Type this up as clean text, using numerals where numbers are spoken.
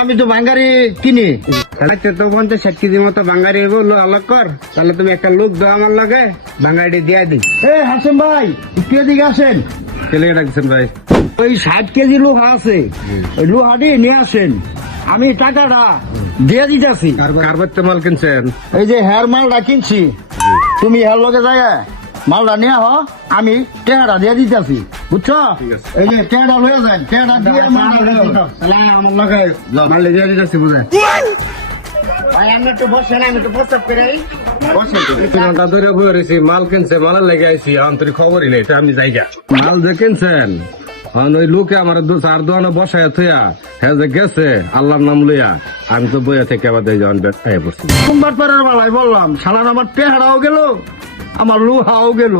আমি তো ভাঙ্গারি কিনি। তো 50-60 কেজি মতো ভাঙ্গারি হইব, আলাপ কর। তাহলে তুমি একটা লোক দাও আমার লগে, ভাঙ্গারিটি দিয়া দিই। হাসেম ভাই, একটু এদিকে আসেন। কে ডাকছেন ভাই? ওই 60 কেজি লোহা আছে, ওই লোহাটি নিয়ে আসেন, আমি টাকাটা দিয়ে দিতেছি। কার বাড়িতে মাল কিনছেন? এই যে হেয়ার মালটা কিনছি, তুমি হেয়ার লগে যায় মালটা নিয়ে হ, আমি টেহাটা দিয়ে দিতেছি, বুঝছো? এই যে টেহাটা লয়ে যান, টেহাটা দিয়ে মালটা লয়ে যান। আমার লগে মাল দিয়া দিতেছি বুঝে। ভাই আমি একটু বসেন, আমি একটু প্রস্তাব করে ঘন্টা ধরে বয়ে রয়েছি, মাল কিনছে, মালের লেগে আইসি, আন্তরিক খবরই নেই। আমি যাইগা মাল যে কিনছেন, ওই লোকে আমার চার দোয়ানো বসায় থইয়া হ্যাঁ যে গেছে আল্লাহর নাম লইয়া, আমি তো বইয়া থেকে আবার যাওয়ান পড়ছি। সোমবার পরের বেলায় বললাম, সালান আমার টেহারাও গেল, আমার লোহাও গেল।